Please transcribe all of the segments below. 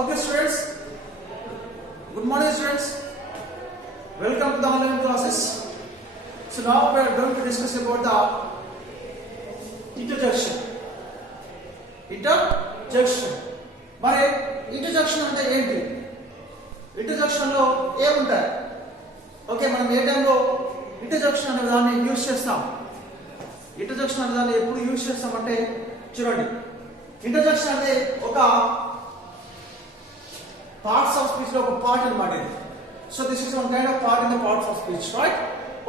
Okay, students. Good morning, students. Welcome to the online classes. So now we are going to discuss about the interjection. Interjection. మరి ఇంటర్జెక్షన్ అంటే ఏంటి? ఇంటర్జెక్షన్ లో ఏముంటాయి? ఓకే, మనం ఏ టైంలో ఇంటర్జెక్షన్ అనే దాన్ని యూజ్ చేస్తాం? ఇంటర్జెక్షన్ అనే దాన్ని ఎప్పుడు యూజ్ చేస్తామంటే చూడండి, ఇంటర్జెక్షన్ అనేది ఒక parts of speech లో ఒక పార్ట్ అన్నమాట ఇది. So this is one kind of part in the parts of speech, right?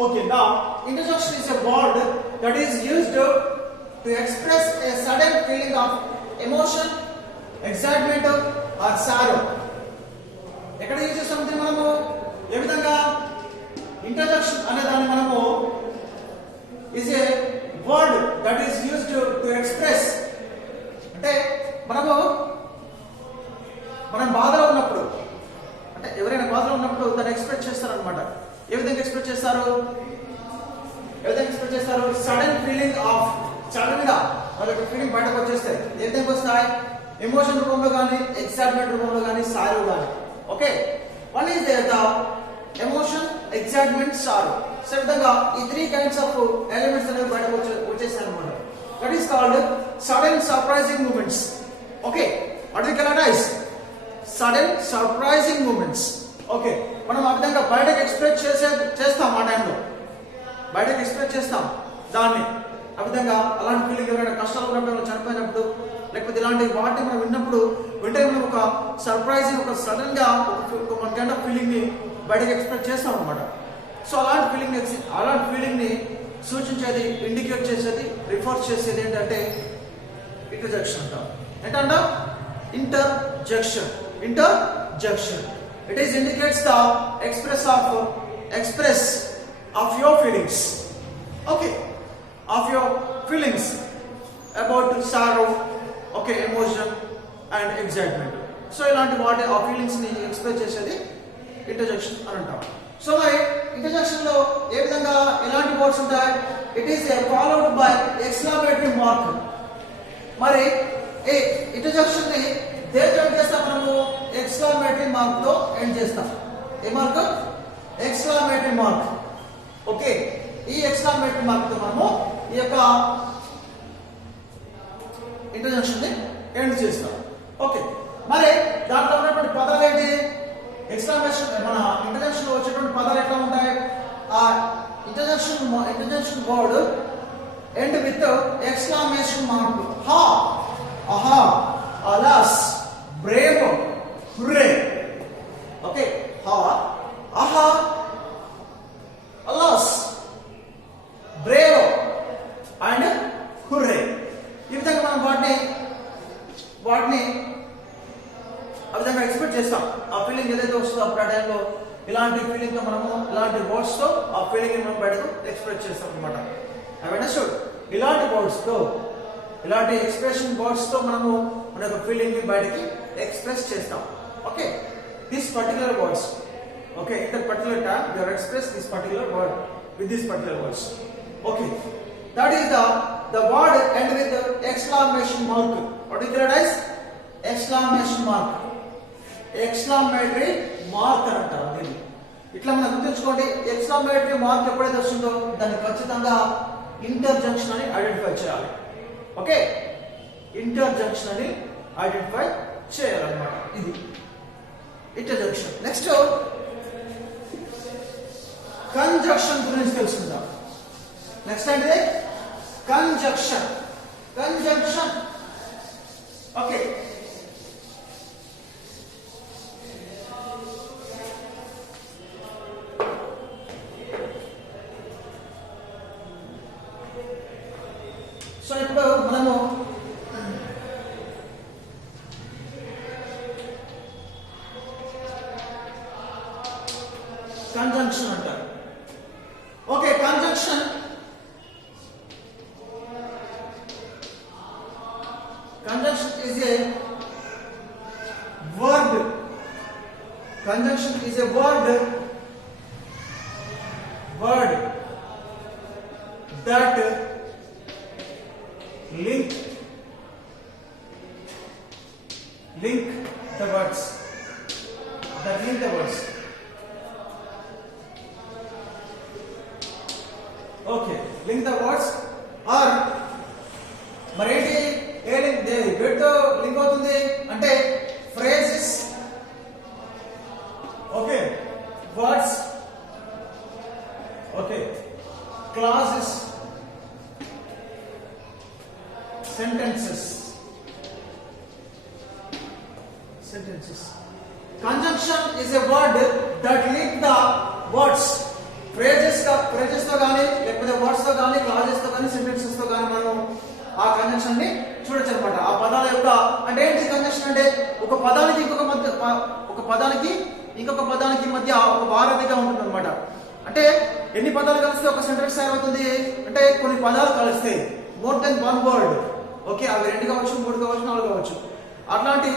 Okay, now interjection is a word that is used to express a sudden feeling of emotion, excitement or sorrow. ఎక్కడ యూజ్ చేస్తామంటే మనము ఏ విధంగా ఇంటర్జెక్షన్ అనే దాన్ని మనము is a word that is used to express, అంటే మనం బాధలో ఉన్నప్పుడు, అంటే ఎవరైనా బాధలో ఉన్నప్పుడు దాన్ని ఎక్స్ప్రెస్ చేస్తారనమాట. ఏ విధంగా ఎక్స్ప్రెస్ చేస్తారు? సడన్ ఫీలింగ్ ఆఫ్, సడన్ గా వాళ్ళకి ఫీలింగ్ బయటకు వచ్చేస్తాయి. ఏ విధంగా వస్తాయి? ఎమోషన్ రూపంలో కానీ, ఎక్సైట్మెంట్ రూపంలో కానీ, సారో కానీ. Okay, one is the emotion, excitement, సారో. సో విధంగా ఈ త్రీ కైండ్స్ ఆఫ్ ఎలిమెంట్స్ అనేవి బయటకు వచ్చేస్తాయి అనమాట. That is called sudden surprising moments. Okay, what we can sudden surprising moments. Okay, మనం ఆ విధంగా బయటకు ఎక్స్ప్రెస్ చేస్తాం. ఆ టైంలో బయటకు ఎక్స్ప్రెస్ చేస్తాం దాన్ని. ఆ విధంగా అలాంటి ఫీలింగ్ ఎవరైనా కష్టాలు ఉన్నప్పుడు, చనిపోయినప్పుడు, లేకపోతే ఇలాంటి వాటిని మనం విన్నప్పుడు వెంటనే మనం ఒక సర్ప్రైజింగ్, ఒక సడన్ గా ఒక కైండ్ ఆఫ్ ఫీలింగ్ ని బయటకు ఎక్స్ప్రెస్ చేస్తాం అనమాట. సో అలాంటి ఫీలింగ్ ని సూచించేది, ఇండికేట్ చేసేది, రిఫర్ చేసేది ఏంటంటే ఇంటర్జెక్షన్ అంటాం. ఏంటంట? Interjection. It is indicates the express of your feelings. Okay, of your feelings about sorrow, okay, emotion and excitement. So ఇలాంటి వాటి ఆ ఫీలింగ్స్ ని ఎక్స్ప్రెస్ చేసేది ఇంటర్జెక్షన్ అని అంటాం. సో మరి ఇంటర్జెక్షన్ లో ఏ విధంగా ఎలాంటి వర్డ్స్ ఉంటాయి? It is followed by exclamatory mark. మరి ఈ ఇంటర్జెక్షన్ ని దేంతో ఎండ్ చేస్తాం? మనము ఎక్స్క్లమేటరీ మార్క్ తో ఎండ్ చేస్తాం. ఏ మార్క్? Exclamatory mark. ఓకే, ఈ ఎక్స్క్లమేటరీ మార్క్ తో మనము ఈ యొక్క ఇంటర్జెక్షన్ ని ఎండ్ చేస్తాం. ఓకే, మరి దాంట్లో ఉన్నటువంటి పదాలు ఏంటి? ఎక్స్క్లమేషన్, మన ఇంటర్జెక్షన్ లో వచ్చేటువంటి పదాలు ఎట్లా ఉంటాయి? ఆ interjection word end with exclamation mark. హా, ఆహా, alas, bravo, hooray. Okay, ha, aha, alas, bravo and hooray. ఈ విధంగా మనం వాటిని ఆ విధంగా ఎక్స్పెక్ట్ చేస్తాం. ఆ ఫీలింగ్ ఏదైతే వస్తుందో అప్పుడు ఆ టైంలో ఇలాంటి ఫీలింగ్ తో మనము ఇలాంటి వర్డ్స్ తో ఆ ఫీలింగ్ ని మనం బయటకు ఎక్స్ప్రెస్ చేస్తాం అనమాట. I understood. ఇలాంటి వర్డ్స్ తో, ఇలాంటి ఎక్స్ప్రెషన్ వర్డ్స్ తో మనము మన యొక్క ఫీలింగ్ ని బయటకి ఎక్స్ప్రెస్ చేస్తాం. Okay, this particular words, okay, in that particular time you are express this particular word with this particular words. Okay, that is the word end with exclamation mark. What is that? Is exclamation mark, exclamatory mark అని అంటారు దీన్ని. ఇట్లా మనం గుర్తుంచుకోండి. Exclamatory mark ఎప్పుడైతే వస్తుందో దాన్ని ఖచ్చితంగా ఇంటర్జెక్షన్ అని ఐడెంటిఫై చేయాలి. ఓకే, ఇంటర్జెక్షన్ అని ఐడెంటిఫై చేయాలన్నమాట. ఇది ఇంటర్జెక్షన్. నెక్స్ట్ కంజంక్షన్ గురించి తెలుసుకుందాం. నెక్స్ట్ అంటే కంజంక్షన్. ఓకే, సో ఇప్పుడు మనము కంజంక్షన్ అంటారు. Okay, conjunction is a word. Conjunction is a word that link the words that link the words. Okay, link the words or మరేంటి ఏ లింక్ వేటితో లింక్ అవుతుంది అంటే phrases, okay, words, okay, classes, sentences. Conjunction is a word that link the words. phrases తో గాని లేకపోతే వర్డ్స్ తో గాని క్లాజెస్ తో గాని సెంటెన్సెస్ తో గాని మనం ఆ కంజంక్షన్ ని చూడొచ్చు అన్నమాట. ఆ పదాల యొక్క అంటే ఏంటి కంజంక్షన్ అంటే ఒక పదానికి ఇంకొక పదానికి మధ్య ఒక వారధిగా ఉంటుంది అన్నమాట. అంటే ఎన్ని పదాలు కలిస్తే ఒక సెంటెన్స్ తయారవుతుంది అంటే కొన్ని పదాలు కలిస్తాయి, more than one word. Okay, అవి 2 కావచ్చు, 3 కావచ్చు, 4 కావచ్చు. అట్లాంటి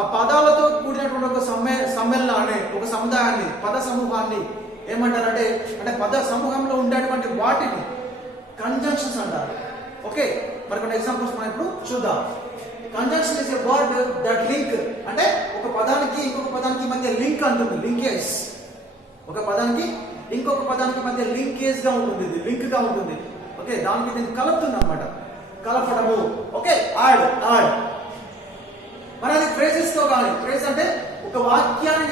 ఆ పదాలతో కూడినటువంటి ఒక సమ్మేళనాన్ని, ఒక సముదాయాన్ని, పద సమూహాన్ని ఏమంటారంటే అంటే పద సమూహంలో ఉండేటువంటి వాటిని కంజంక్షన్స్ అంటారు. ఓకే, మరి కొన్ని ఎగ్జాంపుల్స్ మనం ఇప్పుడు చూద్దాం. Conjunction is a word that link అంటే ఒక పదానికి ఇంకొక పదానికి మధ్య లింక్ అంటుంది, లింకేజ్. ఒక పదానికి ఇంకొక పదానికి మధ్య లింకేజ్ గా ఉంటుంది, ఇది లింక్ గా ఉంటుంది. ఓకే, దానికి దీన్ని కలుపుతుంది అన్నమాట, కలపడము. Okay, add. మరి అది ఫ్రేజెస్ తో కానీ, ఫ్రేజ్ అంటే ఒక వాక్యాన్ని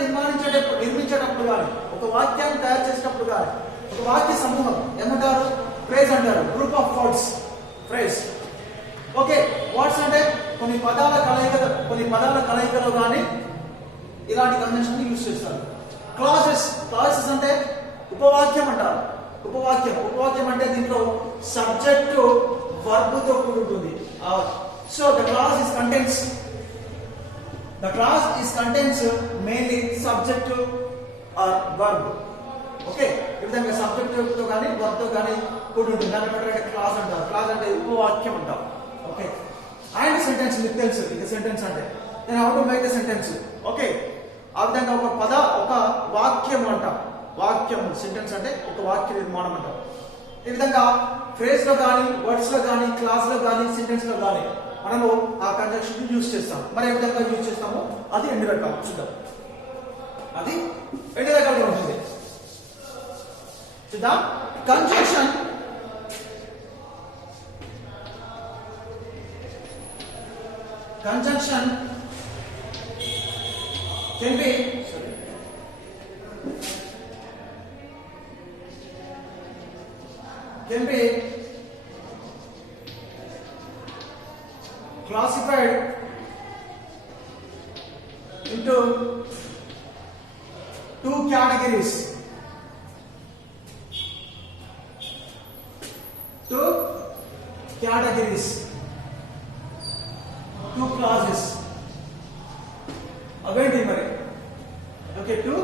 నిర్మించేటప్పుడు కానీ, ఒక వాక్యాన్ని తయారు చేసేటప్పుడు కానీ, ఒక వాక్య సమూహం ఏమంటారు? ఫ్రేజ్ అంటారు. Group of words, phrase. Okay, words అంటే కొన్ని పదాల కలయికలో కానీ ఇలాంటి కంజంక్షన్ యూజ్ చేస్తారు. క్లాసెస్ అంటే ఉపవాక్యం అంటారు. ఉపవాక్యం అంటే దీంట్లో సబ్జెక్టు వర్బ్తో కూడి ఉంటుంది. So the clause is contains mainly subject or verb. Okay, ఈ విధంగా సబ్జెక్ట్ తో కానీ వర్బ్ తో కానీ కూడి ఉంటుంది. దాన్ని బట్టి క్లాస్ అంటారు. క్లాస్ అంటే ఉపవాక్యం అంటారు. ఓకే, అండ్ సెంటెన్స్ మీకు తెలుసు, ఇక సెంటెన్స్ అంటే నేను how to make the sentence. Okay, ఆ విధంగా ఒక వాక్యం అంటాం. వాక్యం, సెంటెన్స్ అంటే ఒక వాక్య నిర్మాణం అంటాం. ఈ విధంగా ఫ్రేజ్ లో కానీ, వర్డ్స్ లో కానీ, క్లాస్ లో కానీ, సెంటెన్స్ లో కానీ మనము ఆ కంజంక్షన్ యూజ్ చేస్తాం. మరి ఏ విధంగా యూజ్ చేస్తామో అది 2 రకాలు చూద్దాం. అది 2 రకాలుగా ఉంటుంది చూద్దాం. Conjunction can be classified into 2 categories. 2 clauses. అవేంటి మరి? ఓకే, 2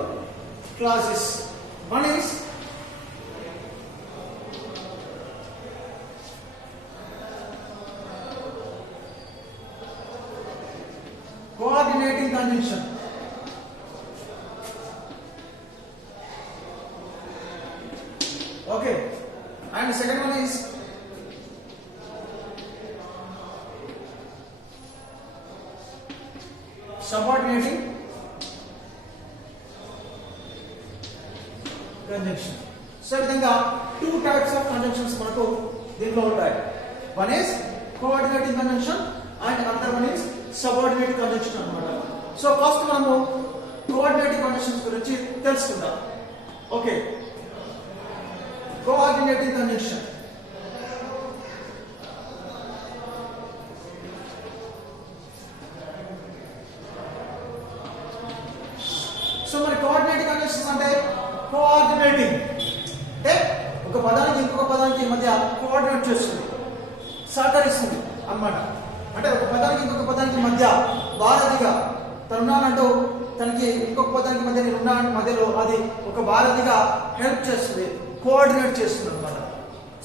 clauses. One is coordinating conjunction. Okay, and the second one is subordinating conjunction. So ఈ విధంగా 2 types of conjunctions మనకు దీంట్లో ఉంటాయి. One is coordinating conjunction and another one is subordinating conjunction అన్నమాట. So first మనము coordinating conjunctions గురించి తెలుసుకుందాం. Okay, coordinating conjunction so మరి కోఆర్డినేటింగ్ కంజంక్షన్స్ అంటే కోఆర్డినేటింగ్ అంటే ఒక పదానికి ఇంకొక పదానికి మధ్య కోఆర్డినేట్ చేస్తుంది, సహకరిస్తుంది అన్నమాట. అంటే ఒక పదానికి ఇంకొక పదానికి మధ్య వారధిగా తనున్నానంటూ తనకి ఇంకొక పదానికి మధ్య నేను ఉన్నాను మధ్యలో అది ఒక వారధిగా హెల్ప్ చేస్తుంది, కోఆర్డినేట్ చేస్తుంది అన్నమాట.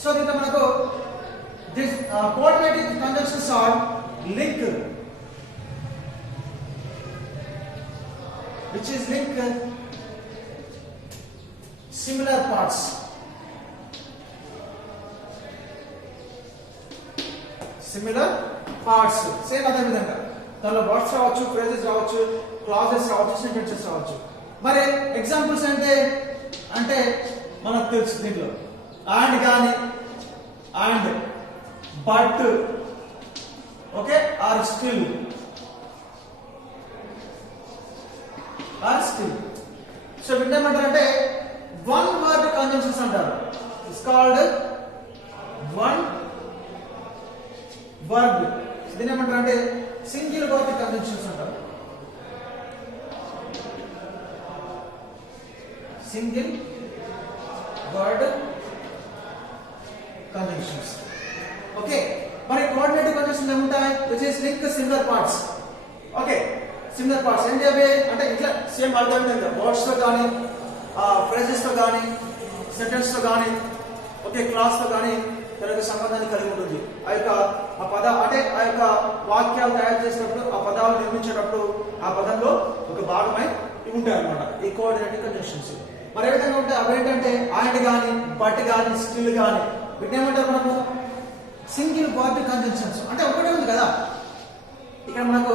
సో దీంట్లో మనకు this coordinating conjunctions are link which is link similar parts. Similar parts. Same అదే విధంగా దానిలో వర్డ్స్ రావచ్చు, ఫ్రేజెస్ రావచ్చు, క్లాజెస్ రావచ్చు, సెంటెన్సెస్ రావచ్చు. మరి ఎగ్జాంపుల్స్ అంటే మనకు తెలుసు దీంట్లో అండ్ కానీ, and, but, okay, or still, or still. So వీటిని ఏమంటారంటే వన్ వర్డ్ కంజంక్షన్స్ అంటారు. It's called one word. దీని ఏమంటారు అంటే సింగిల్ వర్డ్ కంజంక్షన్స్ అంటారు. Single word conjunctions. ఓకే, మరి కోఆర్డినేటివ్ కంజంక్షన్స్ ఏముంటాయి? Which is link similar parts. Okay, similar parts ఏంటి అవి అంటే ఇట్లా సేమ్ అర్థమైంది. వర్డ్స్ తో కానీ, ఫ్రేజెస్ తో కానీ, సెంటెన్స్ తో కానీ, ఓకే, క్లాస్ తో కానీ తన యొక్క సంబంధాన్ని కలిగి ఉంటుంది. ఆ యొక్క ఆ యొక్క వాక్యాలు తయారు చేసినప్పుడు, ఆ పదాలు నిర్మించేటప్పుడు ఆ పదంలో ఒక భాగమై ఉంటాయి అన్నమాట ఈ కోఆర్డినేటివ్ కంజంక్షన్స్. మరి ఏ విధంగా ఉంటాయి అవి ఏంటంటే అండ్ కానీ, బట్ కానీ, స్టిల్ కానీ, వీటిని ఏమంటారు మనము సింగిల్ వర్డ్ కంజంక్షన్స్. అంటే ఒకటే ఉంది కదా, ఇక్కడ మనకు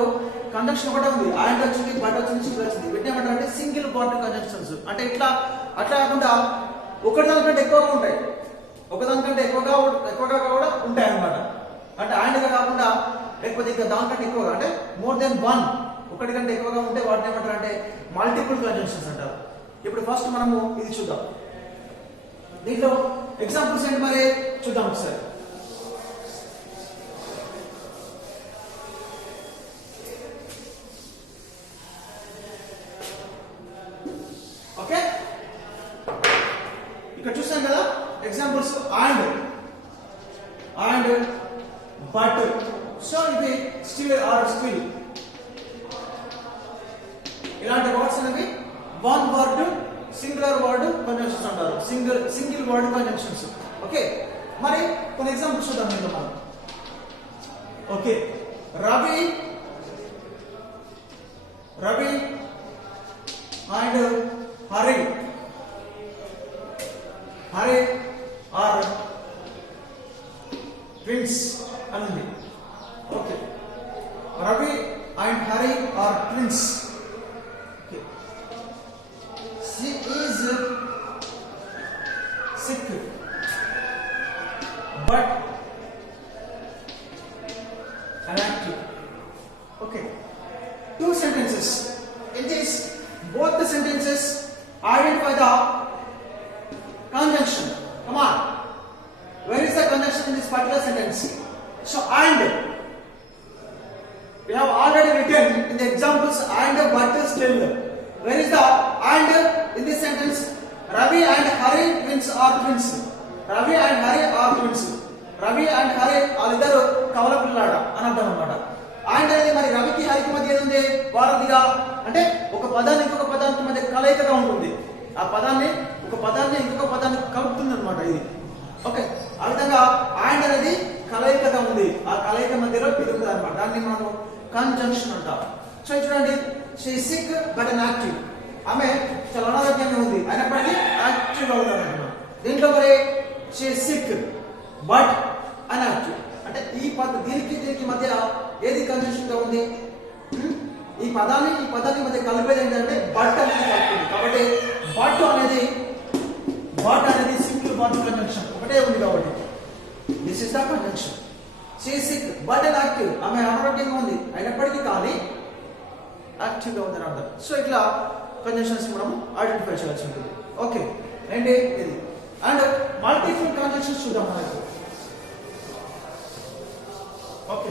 కంజంక్షన్ ఒకటే ఉంది, అండ్ వచ్చింది, బట్ వచ్చింది, స్టిల్ వచ్చింది. వీటిని ఏమంటారు అంటే సింగిల్ వర్డ్ కంజంక్షన్స్. అంటే అట్లా కాకుండా ఒకదానికంటే ఎక్కువగా ఉంటాయి, ఒకదానికంటే ఎక్కువగా కూడా ఉంటాయి అన్నమాట. అంటే ఆయనగా కాకుండా లేకపోతే ఇంకా దానికంటే ఎక్కువగా అంటే మోర్ దెన్ వన్, ఒకటి కంటే ఎక్కువగా ఉంటే వాటిని ఏమంటారు అంటే మల్టిపుల్ కంజంక్షన్స్ అంటారు. ఇప్పుడు ఫస్ట్ మనము ఇది చూద్దాం. దీంట్లో ఎగ్జాంపుల్స్ ఏంటి మరి చూద్దాం ఒకసారి. ఓకే, ఇక్కడ చూసాం కదా ఎగ్జాంపుల్స్ అండ్, బట్. సో ఇది స్టిల్ ఆర్ స్టిల్, ఇలాంటి వర్డ్స్ అనేవి one word singular word conjunctions అంటారు, సింగిల్ వర్డ్ కంజంక్షన్స్. ఓకే, మరి కొన్ని ఎగ్జాంపుల్స్ చూద్దాం దీంట్లో మనం. Okay, Ravi and Hari are twins అని ఉంది. Okay, Ravi and Hari are twins. Okay, she is sick but inactive. Okay, two sentences. In this, both the sentences identify the conjunction. Come on, where is the conjunction in this particular sentence? So and we have already written in the examples and but still. Where is the and in this sentence? Ravi and Hari twins are twins. Ravi and Hari are twins. Ravi and Hari వాళ్ళిద్దరు కవల పిల్లాడ అని అర్థం అన్నమాట. అండ్ అనేది మరి రవికి హరికి మధ్య ఏముంది? వారధిగా, అంటే ఒక పదాన్ని ఇంకొక పదానికి మధ్య కలయికగా ఉంటుంది. ఆ పదాన్ని ఒక పదాన్ని ఇంకొక పదాన్ని కలుపుతుంది అనమాట ఇది. ఓకే, ఆ విధంగా అండ్ అనేది కలయికగా ఉంది, ఆ కలయిక మధ్యలో పెరుగుతుంది అనమాట. దాన్ని మనం కంజంక్షన్ అంటాం. సో చూడండి, she is sick but inactive. ఆమె చాలా అనారోగ్యంగా ఉంది అయినప్పటికీ యాక్టివ్ గా ఉంటారు. దీంట్లో మరి she is sick but inactive అంటే దీనికి మధ్య ఏది కంజంక్షన్ గా ఉంది? ఈ పదాన్ని మధ్య కలిపేది ఏంటంటే బట్ అనేది కలుపుతుంది. కాబట్టి బట్ అనేది సింగిల్ వర్డ్ కంజంక్షన్ ఒకటే ఉంది. కాబట్టి this is the conjunction. She is sick but inactive. ఆమె అనారోగ్యంగా ఉంది అయినప్పటికీ కానీ యాక్టివ్ గా ఉందని అర్థం. సో ఇట్లా కంజంక్షన్స్ మనం ఐడెంటిఫై చేయాల్సి ఉంటుంది. ఓకే, ఏంటి ఇది? అండ్ మల్టిపుల్ కంజంక్షన్స్ చూద్దాం మనకు. ఓకే,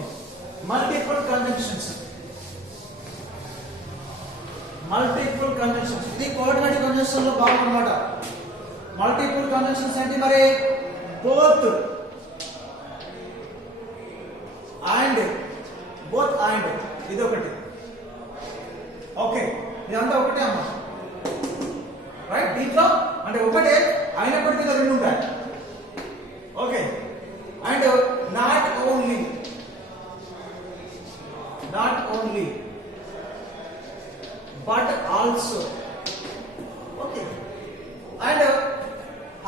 మల్టిపుల్ కంజంక్షన్స్ ఇది కోఆర్డినేటివ్ కంజంక్షన్ లో భాగం అన్నమాట. మల్టిపుల్ కంజంక్షన్స్ అంటే మరి బోత్ అండ్ ఇది ఒకటి. ఓకే, ఇదంతా ఒకటే అమ్మా, రైట్? దీంట్లో అంటే ఒకటే అయినప్పటికీ రెండు ఉంటాయి. Okay, and not only but also. Okay, and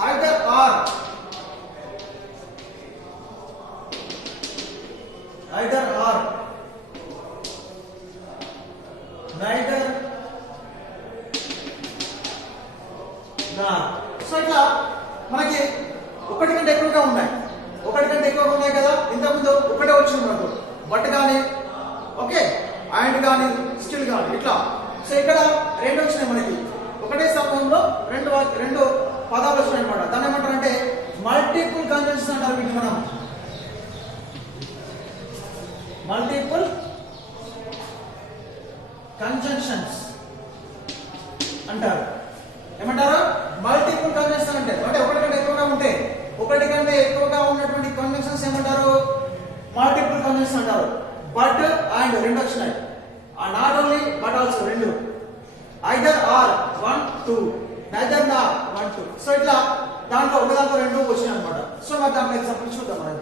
either or neither nor. So ఇట్లా మనకి ఒకటి కంటే ఎక్కువగా ఉన్నాయి, ఒకటి కంటే ఎక్కువగా ఉన్నాయి కదా. ఇంతకుముందు ఒకటే వచ్చింది మనకు, బట్ కానీ ఓకే అండ్ కానీ స్టిల్ కానీ ఇట్లా. సో ఇక్కడ రెండు వచ్చినాయి మనకి, ఒకటే సమయంలో రెండు పదాలు వచ్చినాయి అనమాట. దాన్ని ఏమంటారు అంటే మల్టిపుల్ కంజంక్షన్స్ అంటారు. వీటిని మనం మల్టిపుల్ కంజంక్షన్స్ అంటారు. ఏమంటారు? మల్టిపుల్ కంజంక్షన్ అంటే ఒకటి కంటే ఎక్కువగా ఉంటే, ఒకటి కంటే ఎక్కువగా ఉన్నటువంటి కంజంక్షన్స్ ఏమంటారు? మల్టిపుల్ కంజంక్షన్ అంటారు. బట్ అండ్ రెండు వచ్చినాయి, నాట్ ఓన్లీ బట్ ఆల్సో రెండు, ఐదర్ ఆర్ 1 2, నైదర్ నార్ 1 2. సో ఇట్లా దాంట్లో ఒకదాంతో రెండు వచ్చినాయి అనమాట. సో మరి దాంట్లో ఎగ్జాంపుల్స్ చూద్దాం. మనం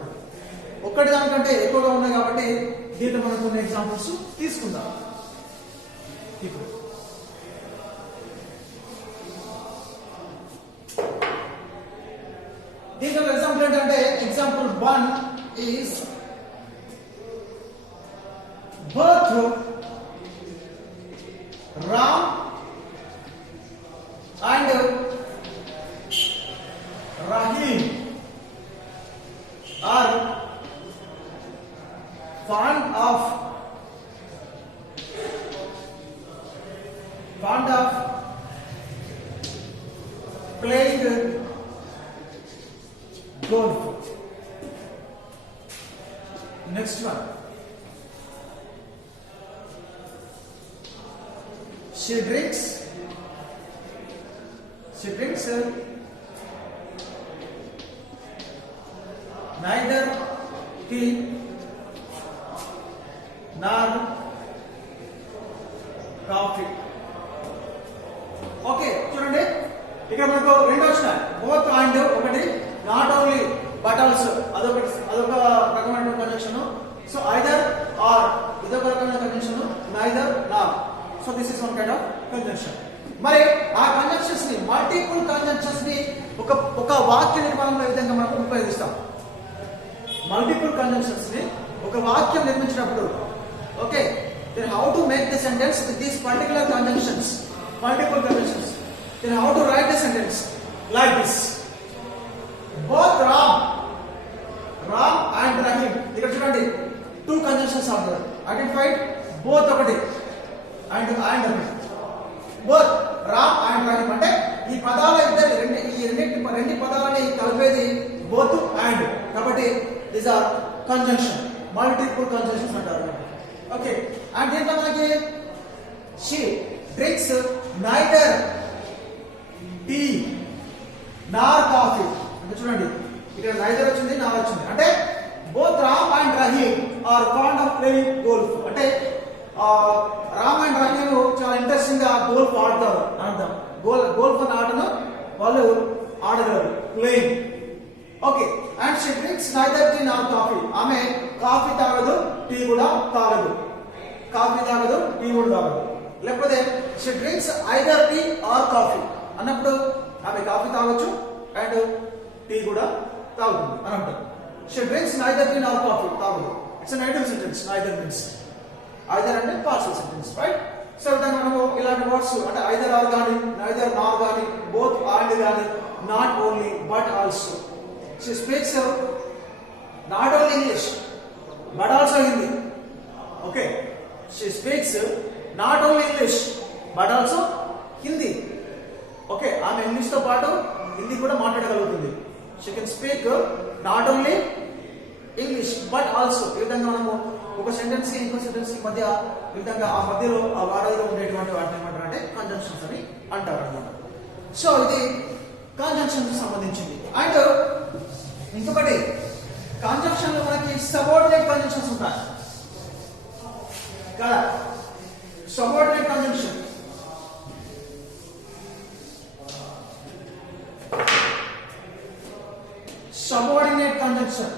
ఒకటి దానికంటే ఎక్కువగా ఉన్నాయి కాబట్టి దీంట్లో మనం కొన్ని ఎగ్జాంపుల్స్ తీసుకుందాం. ఇప్పుడు దీంట్లో ఎగ్జాంపుల్ ఏంటంటే ఎగ్జాంపుల్ 1 is birth Ram and Rahim are fond of playing golf. Next one. She drinks neither tea nor coffee. Okay చూడండి, ఇక్కడ మనకు రెండు వచ్చినాయి, బోత్ అండ్ ఒకటి, నాట్ ఓన్లీ బట్ ఆల్సో అదొక రకమైన కంజంక్షన్. సో ఐదర్ ఆర్ ఇదొక రకమైన conjunction, neither Nar. So this is one kind of conjunction. మరి ఆ కంజంక్షన్స్ ని, మల్టిపుల్ కంజంక్షన్స్ ని ఒక వాక్య నిర్మాణంలో ఈ విధంగా మనం ఉపయోగిస్తాం. మల్టిపుల్ కంజంక్షన్స్ ని ఒక వాక్యం నిర్మించినప్పుడు okay, then how to make the sentence with these particular conjunctions, multiple conjunctions, then how to write the sentence like this. Both Ram and Rahim, ఇక్కడ చూడండి two conjunctions are there, identified, both ఒకటి and both Ram and Rahim అంటే ఈ పదాల రెండు పదాలని కలిపేది both and, కాబట్టి these are conjunction, multiple conjunctions అంటారు. ఓకే, అండ్ దీంట్లో మనకి she drinks neither tea nor coffee అంటే చూడండి ఇక్కడ neither వచ్చింది, nor వచ్చింది, అంటే both Ram and Rahim are fond of playing golf. అంటే రామ్ అండ్ రహీమ్ చాలా ఇంట్రెస్టింగ్ గా గోల్ఫ్ ఆడతారు అర్థం. గోల్ఫ్ అని ఆటను వాళ్ళు ఆడగలరు, playing. Okay, and she drinks neither tea nor coffee. ఆమె కాఫీ తాగదు, టీ కూడా తాగదు. లేకపోతే she drinks either tea or coffee అన్నప్పుడు ఆమె కాఫీ తాగొచ్చు అండ్ టీ కూడా తాగుతుంది అని అంటారు. She drinks neither tea nor coffee, తాగదు. It's an ideal sentence. Neither means either అంటే పార్షియల్ సెంటెన్స్, రైట్? సో దాన్ని మనము ఇలాంటి వర్డ్స్ అంటే ఐదర్ ఆర్ కానీ, నైదర్ నార్ కానీ, బోత్ అండ్ కానీ, not only but also. She speaks not only English but also Hindi. Okay, she speaks not only English but also Hindi. Okay, ఆమె English తో పాటు హిందీ కూడా మాట్లాడగలుగుతుంది. She can speak not only English but also. ఈ విధంగా మనము ఒక సెంటెన్స్ కి ఇంకో సెంటెన్స్ కి మధ్య ఈ విధంగా ఆ మధ్యలో ఆ వాడలో ఉండేటువంటి వాటిని ఏమంటారు అంటే కంజంక్షన్స్ అని అంటారు అనమాట. సో ఇది కంజంక్షన్ కి సంబంధించింది. అండ్ ఇంకొకటి, కంజంక్షన్ లో మనకి సబార్డినేట్ కంజంక్షన్స్ ఉంటాయి కదా. సబార్డినేట్ కంజంక్షన్ subordinate conjunction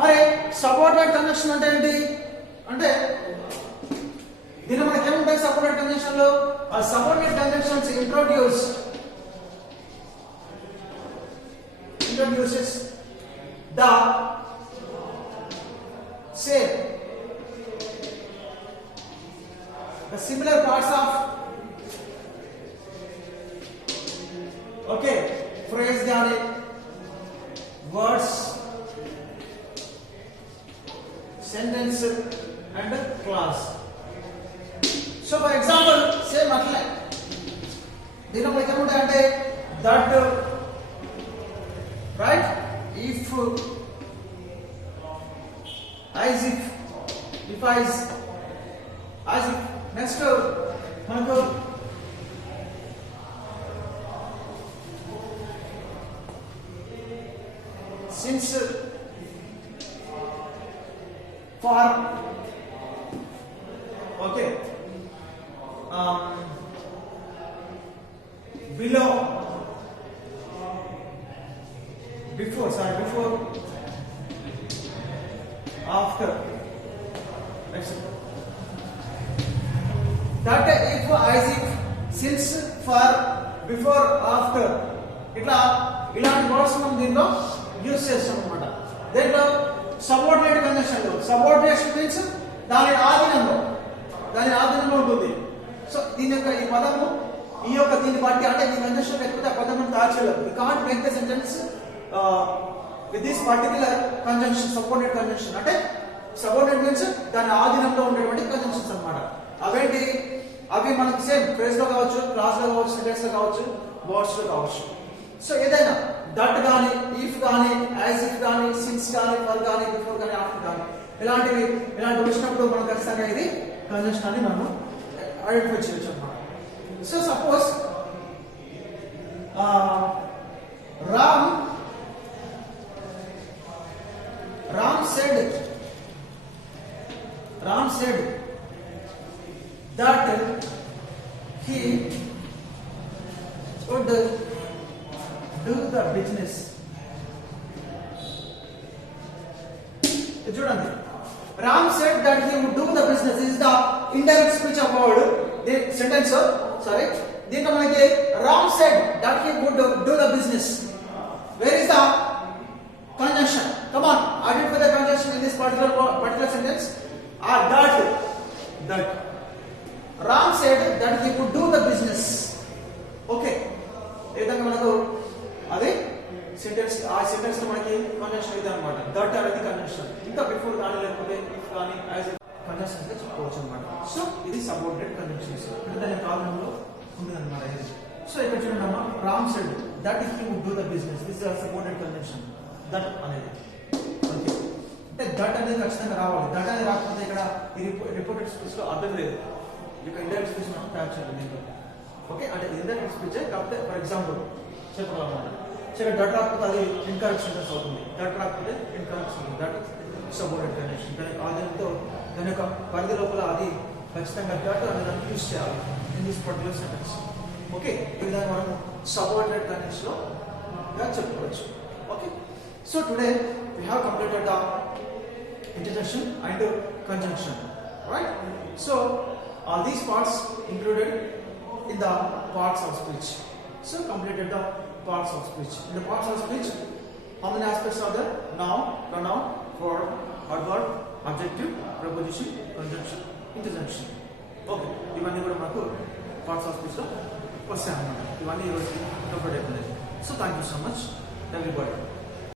మరి సబార్డినేట్ కంజంక్షన్ అంటే ఏంటి అంటే దీని మనకి ఏముంటాయి సబార్డినేట్ కంజంక్షన్ లో? ఆ subordinate conjunctions introduce introduces the same, the similar parts of okay phrase gaani, words, sentence and clause. So for example, same atle దీనిలో ఇక్కడ ఉంటాయి అంటే that, right, if, as if as if. Next మనకు since, for, okay, below, before, after, that if, as if, since, for, before, after, ఇలాంటి వర్డ్స్ మనం దీనిలో యూజ్ చేస్తాం అన్నమాట. దీంట్లో సబార్డినేట్ కంజంక్షన్, సబార్డినేషన్ మీన్స్ దాని ఆధీనంలో ఉంటుంది. సో దీని యొక్క ఈ పదము దీన్ని బట్టి అంటే ఈ కంజంక్షన్ లేకపోతే ఆ పదం దాచలేదు. You can't make the sentence with this particular conjunction, subordinate conjunction. అంటే సబార్డినేట్ మీన్స్ దాని ఆధీనంలో ఉండేటువంటి కంజంక్షన్స్ అన్నమాట. అవి మనకి సేమ్ ఫ్రేజ్ లో కావచ్చు, క్లాస్ లో కావచ్చు, సెంటెన్స్ లో కావచ్చు, వర్డ్స్ లో కావచ్చు. సో ఏదైనా దట్ గానీ, ఇఫ్ గానీ, యాజ్ ఇఫ్ గానీ, సిన్స్ గానీ, ఫర్ గానీ, బిఫోర్ గానీ, ఆఫ్టర్ గానీ ఇలాంటి వచ్చినప్పుడు మనం ఖచ్చితంగా ఇది కంజంక్షన్ అని మనం ఐడెంటిఫై చేయొచ్చు అన్నమాట. So suppose Ram said that he would do the business. చూడండి, Ram said that he would do the business. This is the indirect speech of word. The sentence, sorry. దీంట్లో మనకి Ram said that he would do the business. Where is the conjunction? Come on, identify the conjunction in this particular sentence. That Ram said that he would do the business. Okay. ఏ విధంగా మనకు అదే సెంటెన్స్, ఆ సెంటెన్స్ లో మనకి కంజంక్షన్ ఇది అన్నమాట. దట్ అనేది కంజంక్షన్. ఇంకా బిఫోర్ కానీ లేకపోతే ఇఫ్ కానీ యాజ్ కంజంక్షన్ గా చెప్పుకోవచ్చు అన్నమాట. సో ఇది సబార్డినేట్ కంజంక్షన్స్. అంటే దాని కాలంలో ఉంది అన్నమాట ఇది. సో ఇక్కడ చూడండి అమ్మా, Ram said that he would do the business. This is subordinate conjunction. That అనేది ఓకే, అంటే దట్ అనేది ఖచ్చితంగా రావాలి. దట్ అనేది రాకపోతే ఇక్కడ ఈ రిపోర్టెడ్ స్పీచ్ లో అర్థం లేదు. ఇక ఇండైరెక్ట్ స్పీచ్ మనం ట్యాప్ చేయాలి దీంట్లో. ఓకే, అంటే ఇండైరెక్ట్ స్పీచ్ కాకపోతే ఫర్ ఎగ్జాంపుల్ చెప్పాలన్నమాట. సరే, దట్ రాకపోతే అది ఇన్కరెక్ట్ సెంటెన్స్ అవుతుంది. దట్ రాకపోతే incorrect sentence. That subordinate conjunction. దాని ఆధారంతో దాని యొక్క పరిధి లోపల అది ఖచ్చితంగా దట్ అనేది దాన్ని యూజ్ చేయాలి in this particular sentence. Okay, ఈ విధంగా మనం సబార్డినేట్ కంజంక్షన్ లో చెప్పుకోవచ్చు. Okay, so today we have completed the interjection and conjunction, right? So these parts included in the parts of speech. So completed the parts of speech. In the parts of speech, how many aspects are there? Noun, pronoun, verb, adverb, adjective, preposition, conjunction, interjection. Okay, ఇవన్నీ కూడా మనకు parts of speech లో వస్తాయి అన్నమాట. ఇవన్నీ ఈరోజు కంప్లీట్ అయిపోయింది. So thank you so much everybody.